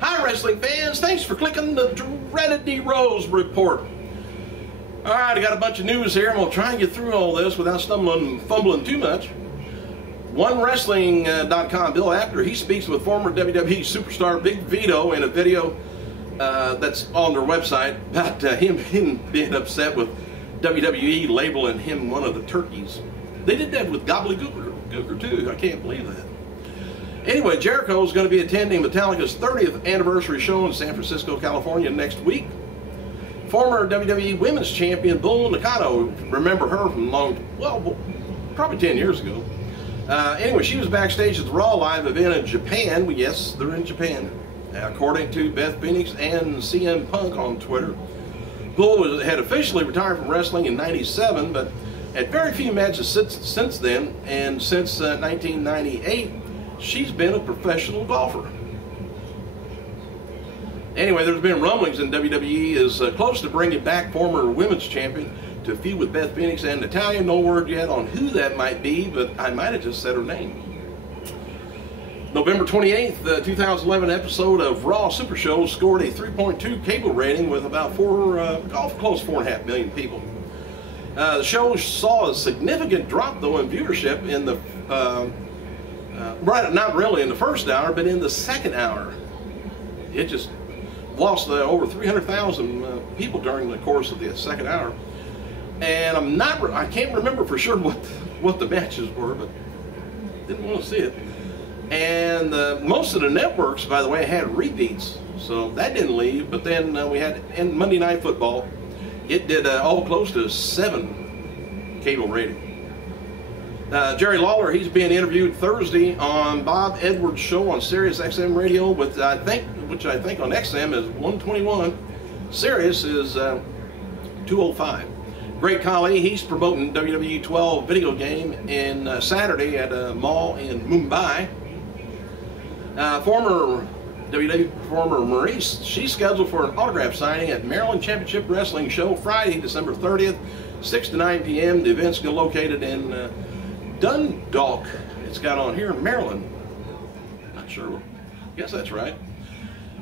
Hi wrestling fans, thanks for clicking the dreaded D Rose report. Alright, I got a bunch of news here. I'm going to try and get through all this without stumbling and fumbling too much. OneWrestling.com, Bill Apter, he speaks with former WWE superstar Big Vito in a video that's on their website about him being upset with WWE labeling him one of the turkeys. They did that with Gobbledygooker too. I can't believe that. Anyway, Jericho is going to be attending Metallica's 30th anniversary show in San Francisco, California next week. Former WWE Women's Champion Bull Nakano, remember her from probably 10 years ago. Anyway, she was backstage at the Raw Live event in Japan. Yes, they're in Japan. According to Beth Phoenix and CM Punk on Twitter. Bull had officially retired from wrestling in '97, but had very few matches since then, and since 1998, she's been a professional golfer. Anyway, there's been rumblings in WWE is close to bringing back former women's champion to feud with Beth Phoenix and Natalya. No word yet on who that might be, but I might have just said her name. November 28th, the 2011 episode of Raw Super Show scored a 3.2 cable rating with about close 4.5 million people. The show saw a significant drop, though, in viewership in the not really in the first hour, but in the second hour. It just lost over 300,000 people during the course of the second hour. And I can't remember for sure what the matches were, but didn't want to see it. And most of the networks, by the way, had repeats, so that didn't leave. But then we had Monday Night Football. It did close to 7 cable rating. Jerry Lawler, he's being interviewed Thursday on Bob Edwards' show on Sirius XM radio, which I think on XM is 121. Sirius is 205. Great Khali, he's promoting WWE 12 video game in Saturday at a mall in Mumbai. Former WWE performer Maurice, she's scheduled for an autograph signing at Maryland Championship Wrestling Show Friday, December 30th, 6 to 9 p.m. The event's located in Dundalk. It's got on here in Maryland. Not sure. Guess that's right.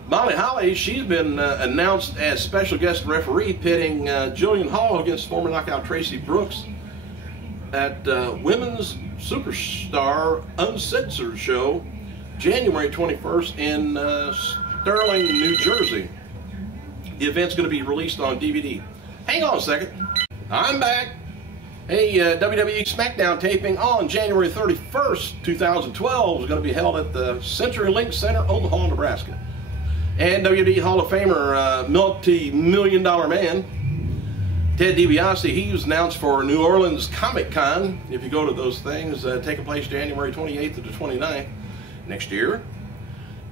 Molly Holly, she's been announced as special guest referee, pitting Jillian Hall against former knockout Tracy Brooks at Women's Superstar Uncensored Show, January 21st in Sterling, New Jersey. The event's going to be released on DVD. Hang on a second. I'm back. Hey, WWE SmackDown taping on January 31st, 2012 is going to be held at the CenturyLink Center, Omaha, Nebraska. And WWE Hall of Famer, multi-million-dollar man, Ted DiBiase, he was announced for New Orleans Comic Con. If you go to those things, taking place January 28th to the 29th next year.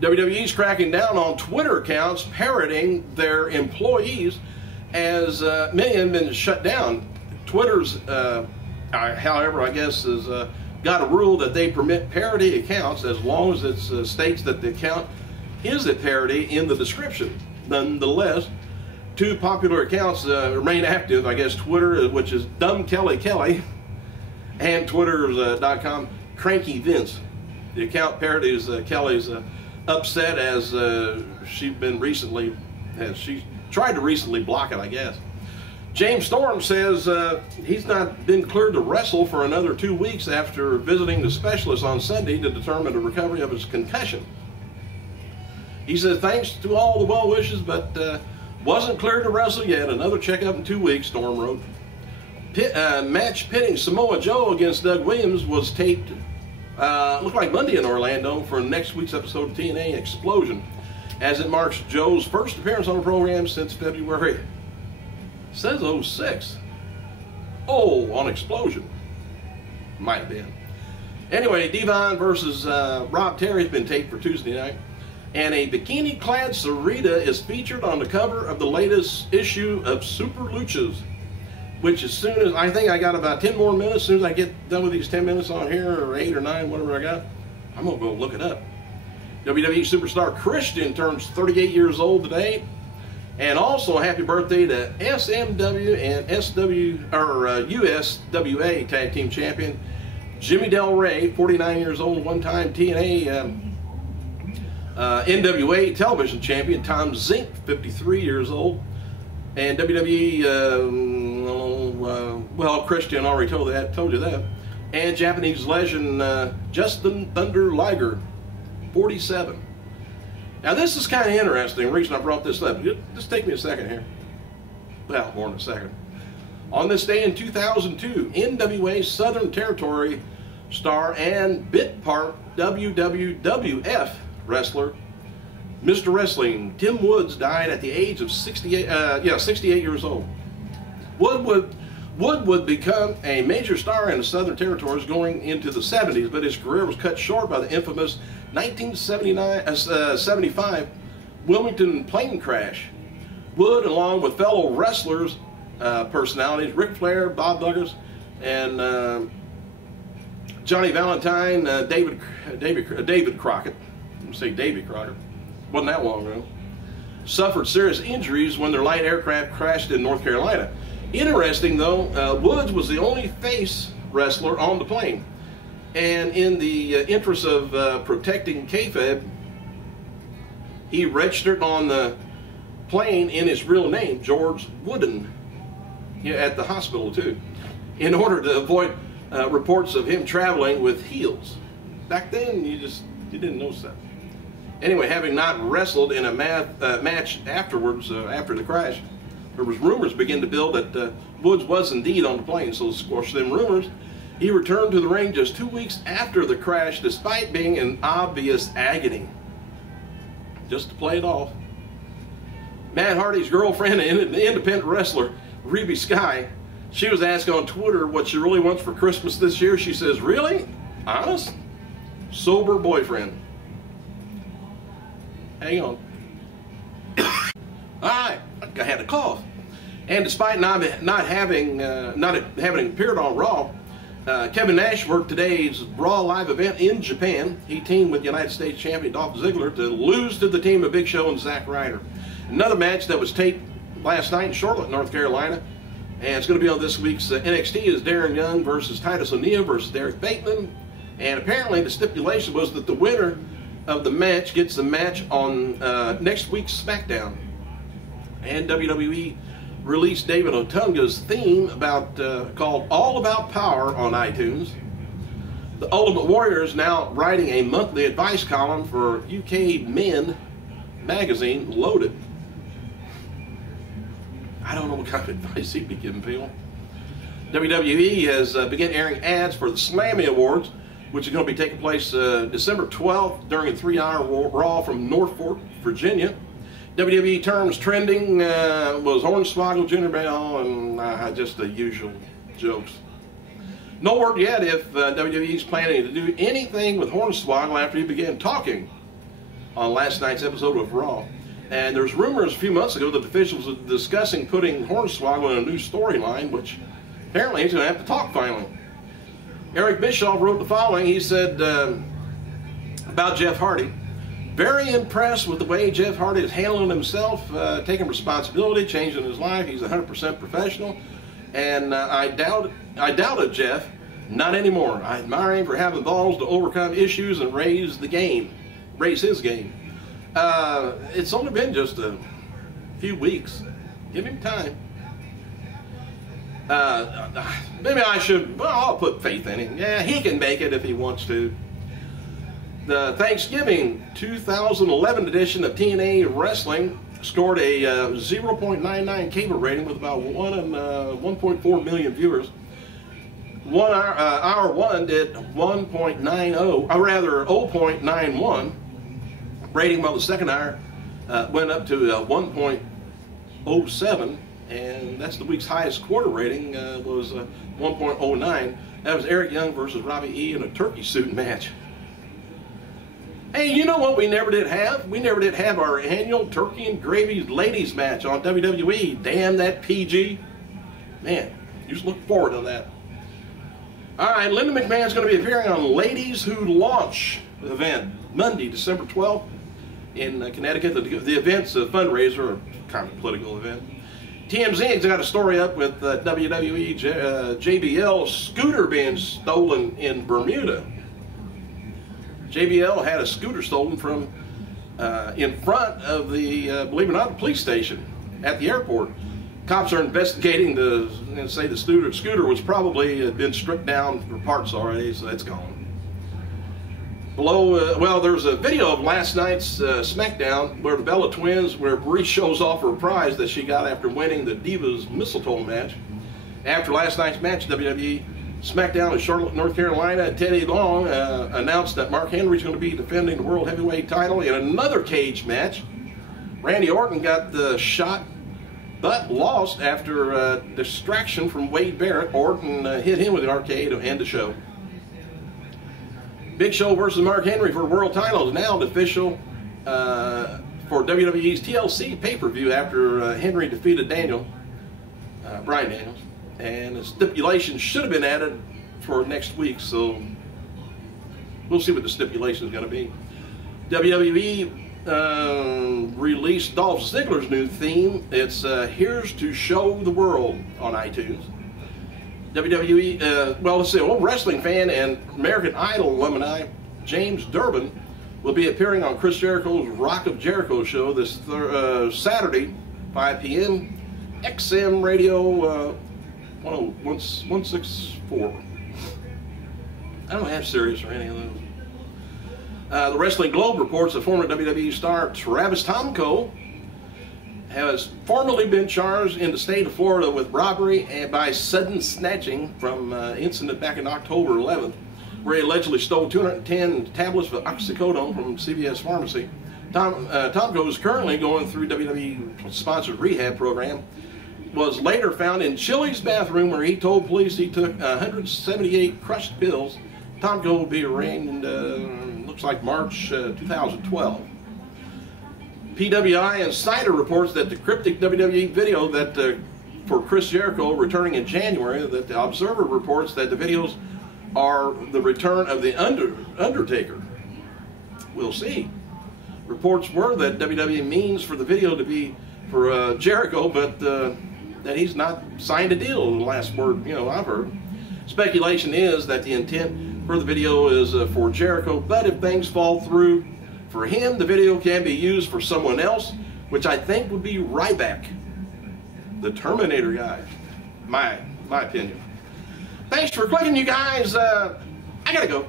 WWE's cracking down on Twitter accounts parroting their employees, as many have been shut down. Twitter's, however, I guess, has got a rule that they permit parody accounts as long as it states that the account is a parody in the description. Nonetheless, 2 popular accounts remain active. I guess Twitter, which is Dumb Kelly Kelly, and Twitter.com Cranky Vince. The account parodies Kelly's upset as she tried to recently block it, I guess. James Storm says he's not been cleared to wrestle for another 2 weeks after visiting the specialist on Sunday to determine the recovery of his concussion. He says thanks to all the well wishes, but wasn't cleared to wrestle yet. Another checkup in 2 weeks, Storm wrote. Match pitting Samoa Joe against Doug Williams was taped, looked like Monday in Orlando for next week's episode of TNA Explosion, as it marks Joe's first appearance on the program since February. Says 06. Oh, on Explosion. Might have been. Anyway, Devon versus Rob Terry has been taped for Tuesday night. And a bikini-clad Sarita is featured on the cover of the latest issue of Super Luchas, which as soon as, I think I got about 10 more minutes, as soon as I get done with these 10 minutes on here, or 8 or 9, whatever I got, I'm going to go look it up. WWE superstar Christian turns 38 years old today. And also happy birthday to SMW and USWA Tag Team Champion Jimmy Del Rey, 49 years old, one-time TNA NWA television champion Tom Zink, 53 years old. And WWE, well, Christian already told you that. And Japanese legend Justin Thunder Liger, 47. Now this is kind of interesting. The reason I brought this up, just take me a second here. Well, more than a second. On this day in 2002, NWA Southern Territory star and bit part WWF wrestler, Mr. Wrestling Tim Woods, died at the age of 68 years old. Wood would become a major star in the Southern Territories going into the 70s, but his career was cut short by the infamous 1975 Wilmington plane crash. Wood, along with fellow wrestlers, personalities Ric Flair, Bob Douglas, and Johnny Valentine, David Crockett. I'm say Davy Crockett. Wasn't that long ago. Suffered serious injuries when their light aircraft crashed in North Carolina. Interesting though, Woods was the only face wrestler on the plane, and in the interest of protecting kayfabe, he registered on the plane in his real name, George Wooden, at the hospital too, in order to avoid reports of him traveling with heels. Back then, you didn't notice that. Anyway, having not wrestled in a match afterwards, after the crash, there was rumors began to build that Woods was indeed on the plane. So, of course, them rumors, he returned to the ring just 2 weeks after the crash, despite being in obvious agony. Just to play it off. Matt Hardy's girlfriend and independent wrestler, Reby Sky, she was asked on Twitter what she really wants for Christmas this year. She says, "Really? Honest? Sober boyfriend." Hang on. Alright, I had a cough. And despite not having appeared on Raw, Kevin Nash worked today's Raw live event in Japan. He teamed with United States champion Dolph Ziggler to lose to the team of Big Show and Zack Ryder. Another match that was taped last night in Charlotte, North Carolina, and it's going to be on this week's NXT, is Darren Young versus Titus O'Neil versus Derek Bateman. And apparently the stipulation was that the winner of the match gets the match on next week's SmackDown. And WWE released David Otunga's theme called All About Power on iTunes. The Ultimate Warrior is now writing a monthly advice column for UK Men magazine, Loaded. I don't know what kind of advice he'd be giving people. WWE has begun airing ads for the Slammy Awards, which is going to be taking place December 12th during a 3-hour Raw from Norfolk, Virginia. WWE terms trending was Hornswoggle, Junior Bell, and just the usual jokes. No word yet if WWE is planning to do anything with Hornswoggle after he began talking on last night's episode of Raw. And there's rumors a few months ago that officials were discussing putting Hornswoggle in a new storyline, which apparently he's going to have to talk finally. Eric Bischoff wrote the following. He said about Jeff Hardy, "Very impressed with the way Jeff Hardy is handling himself, taking responsibility, changing his life. He's 100% professional, and I doubted Jeff. Not anymore. I admire him for having balls to overcome issues and raise his game. It's only been just a few weeks. Give him time. Maybe I should, well, I'll put faith in him. Yeah, he can make it if he wants to." The Thanksgiving 2011 edition of TNA Wrestling scored a 0.99 cable rating with about 1.4 million viewers. Hour 1 did 1.90, or rather 0.91 rating, while the second hour went up to 1.07, and that's the week's highest quarter rating, was 1.09. That was Eric Young versus Robbie E in a turkey suit match. Hey, you know what we never did have? We never did have our annual Turkey and Gravy ladies match on WWE. Damn that PG. Man, you just look forward to that. Alright, Linda McMahon's going to be appearing on Ladies Who Launch event Monday, December 12th in Connecticut. The event's a fundraiser, or kind of political event. TMZ's got a story up with WWE JBL scooter being stolen in Bermuda. JBL had a scooter stolen from in front of the, believe it or not, the police station at the airport. Cops are investigating say the scooter was probably had been stripped down for parts already, so it's gone. Below, well, there's a video of last night's SmackDown where the Bella Twins, where Brie shows off her prize that she got after winning the Divas mistletoe match. After last night's match, WWE SmackDown in Charlotte, North Carolina, Teddy Long announced that Mark Henry's going to be defending the World Heavyweight title in another cage match. Randy Orton got the shot, but lost after distraction from Wade Barrett. Orton hit him with an arcade to end the show. Big Show versus Mark Henry for world title is now official for WWE's TLC pay-per-view after Henry defeated Bryan Daniels. And the stipulation should have been added for next week, so we'll see what the stipulation is going to be. WWE released Dolph Ziggler's new theme. It's Here's to Show the World on iTunes. WWE, well, let's see, old wrestling fan and American Idol alumni James Durbin will be appearing on Chris Jericho's Rock of Jericho show this Saturday, 5 p.m. XM Radio 164. I don't have Sirius or any of those. The Wrestling Globe reports that former WWE star Travis Tomko has formerly been charged in the state of Florida with robbery and by sudden snatching from incident back in October 11th, where he allegedly stole 210 tablets of oxycodone from CVS Pharmacy. Tomko is currently going through WWE-sponsored rehab program. Was later found in Chili's bathroom where he told police he took 178 crushed pills. Tomko will be arraigned, looks like March 2012. PWI Insider reports that the cryptic WWE video that for Chris Jericho returning in January, that the Observer reports that the videos are the return of the Undertaker. We'll see. Reports were that WWE means for the video to be for Jericho, but that he's not signed a deal. The last word, I've heard. Speculation is that the intent for the video is for Jericho, but if things fall through for him, the video can be used for someone else, which I think would be Ryback, the Terminator guy. My opinion. Thanks for clicking, you guys. I gotta go.